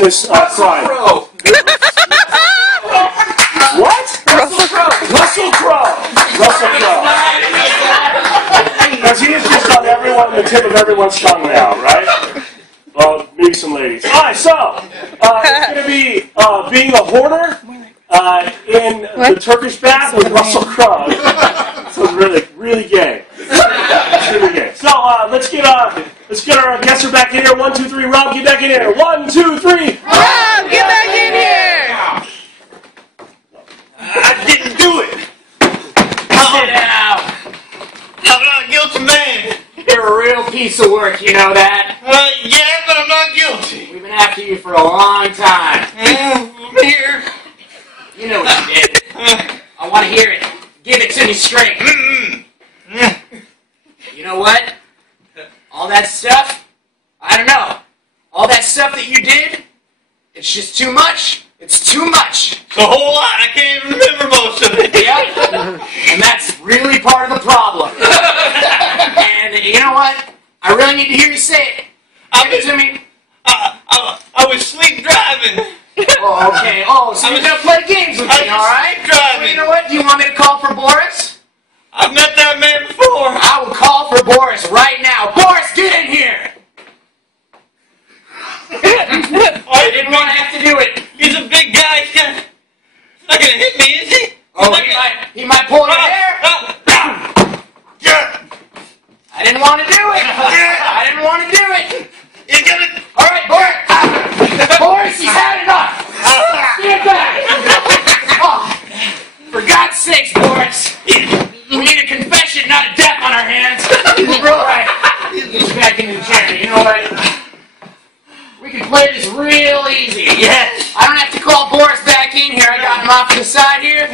this crime. What? Russell Crowe. Russell Crowe. Russell Crowe. Because he is just on everyone, the tip of everyone's tongue now, right? Well, maybe some ladies. All right, so it's going to be being a hoarder in the Turkish bath with Russell Crowe. So it's really, really gay. It's really gay. So let's get our guests back in here. 1, 2, 3. Rob, get back in here. 1, 2, 3. Rob, get back in here. I didn't do it. Sit down. I'm not a guilty man. You're a real piece of work, you know that? Yeah, but I'm not guilty. We've been after you for a long time. I'm here. You know what you did. I want to hear it. Give it to me straight. You know what? All that stuff, I don't know. All that stuff that you did, it's just too much. It's too much. It's a whole lot. I can't even remember most of it. Yep. And that's really part of the problem. And you know what? I really need to hear you say it. Give it to me. I was sleep driving. Oh, okay. Oh, so you're going to play games with me, all right? Driving. Well, you know what? Do you want me to call for Boris? I've met that man before. I will call for Boris right now. Boris, get in here! I didn't want to have to do it. He's a big guy. He's not going to hit me, is he? Oh, he might pull your hair. I didn't want to do it. I didn't want to do it. You're gonna... All right, Boris. Boris, he's had enough. Stand back. Oh, for God's sakes, Boris. We need a confession, not a death on our hands. All right. Get back in the chair. You know what? We can play this real easy. Yes. I don't have to call Boris back in here. I got him off to the side here.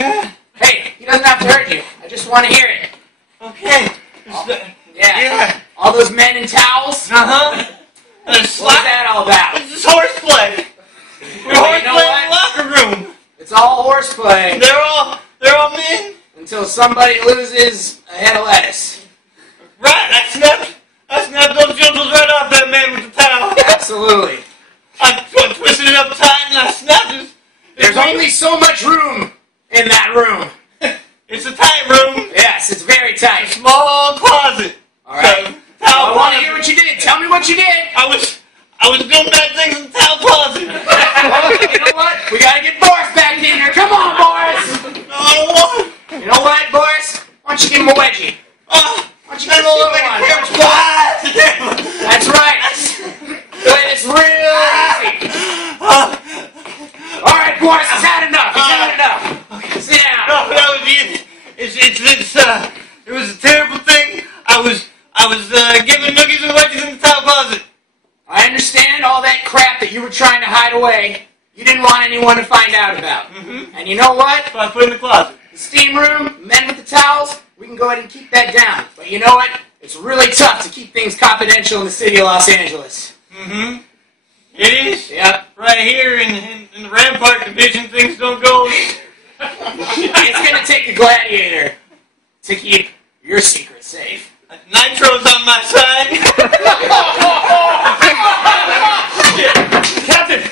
Hey, he doesn't have to hurt you. I just want to hear it. Okay. Yeah. All those men in towels? Uh-huh. What's that all about? It's just horseplay. We're horseplay in the locker room. It's all horseplay. They're all men. Until somebody loses a head of lettuce. Right, I snapped those jungles right off that man with the towel. Absolutely. I twisted it up tight and I snapped it. There's only so much room in that room. It's a tight room. Yes, it's very tight. Small closet. All right. So, I want to hear what you did. Tell me what you did. I was doing bad things in the towel closet. Well, you know what? We got to get Boris back in here. Come on, Boris. No, I don't want. You know what, Boris? Why don't you give him a wedgie? Why don't you give him a little one? That's right. It's real easy. All right, Boris, he's had enough. He's had enough. Okay. Sit down. No, that was it. It was a terrible thing. I was giving noogies and wedgies in the towel closet. I understand all that crap that you were trying to hide away. You didn't want anyone to find out about. And you know what? So I put it in the closet. The steam room, men with the towels, we can go ahead and keep that down. But you know what? It's really tough to keep things confidential in the city of Los Angeles. It is? Yep. Right here in the Rampart Division, things don't go... It's going to take a gladiator to keep your secret safe. Nitro's on my side.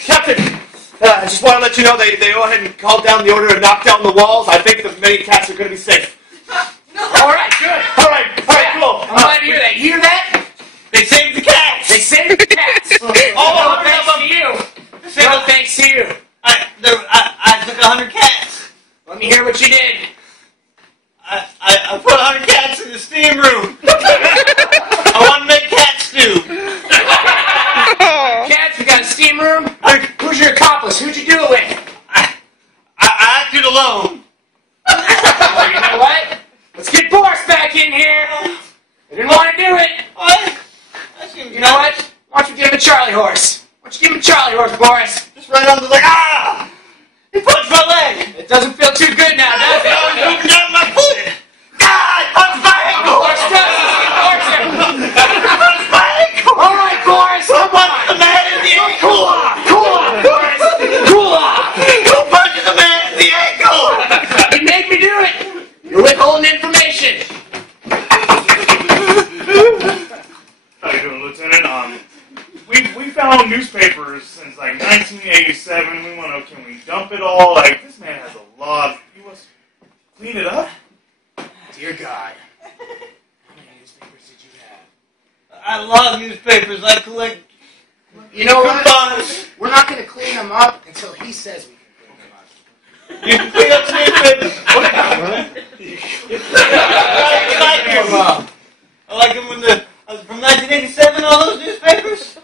Captain! I just want to let you know they go ahead and called down the order to knock down the walls. I think the many cats are going to be safe. All right, good. All right, cool. I'm glad to hear that. You hear that? They saved the cats. They saved the cats. No thanks to you. No thanks to you. I took 100 cats. Let me hear what you did. I put 100 cats in the steam room. I want to make cat stew. Cats, we got a steam room. Who's your accomplice? Who'd you do it with? I acted alone. Well, you know what? Let's get Boris back in here. I didn't want to do it. What? You know what? Why don't you give him a Charlie horse? Why don't you give him a Charlie horse, Boris? Just right on the leg. Ah! He punched my leg. It doesn't feel too good now, does it? He got my foot. Ah! He punched my ankle. Boris does. He punched my ankle. All right, Boris. Who punched the man in the ankle? Cool off, Boris. Cool off. Who punched the man in the ankle? You made me do it. You're withholding information. How you doing, Lieutenant? We found newspapers since like 1987. We want to, can we dump it all? Like, this man has a lot. You must clean it up? Dear God. How many newspapers did you have? I love newspapers. I collect. You know what? coupons. We're not going to clean them up until he says we can clean them up. You can clean up the newspapers. I like them when from 1987. All those newspapers.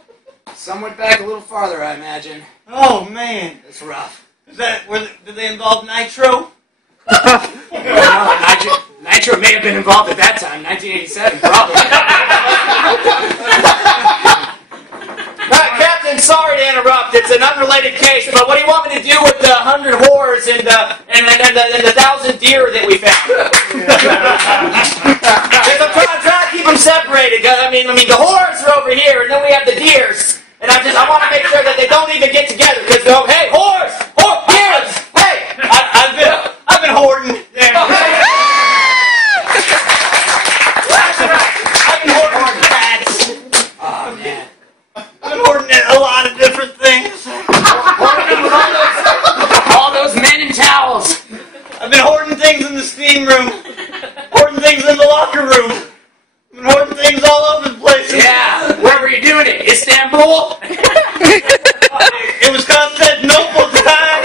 Some went back a little farther, I imagine. Oh man, It's rough. Did they involve nitro? Nitro may have been involved at that time, 1987, probably. Captain, sorry to interrupt. It's an unrelated case, but what do you want me to do with the 100 whores and the 1,000 deer that we found? Because I'm trying to keep them separated. I mean, the whores are over here, and then we have the deers. And I want to make sure that they don't even get together. Because hey, whores, deers, hey, I've been hoarding. I've been hoarding cats. Oh man. I've been hoarding a lot of different things. Hoarding with all those men in towels. I've been hoarding things in the steam room. Hoarding things in the locker room. I've been hoarding things all over the place. Yeah. Where were you doing it? Istanbul? It was Constantinople at the time.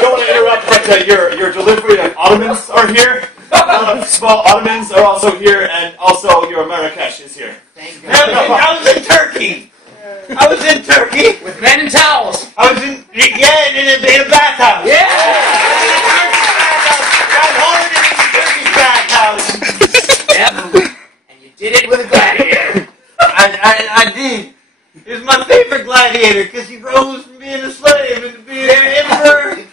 Don't want to interrupt, but your delivery of Ottomans are here. Small Ottomans are also here, and also your Marrakesh is here. Thank I was in Turkey. With men in towels. I was in a bathhouse. Yeah. I'm hoarding in the Turkish bathhouse. Yep. And you did it with a gladiator. I did. He was my favorite gladiator because he rose from being a slave into being an emperor.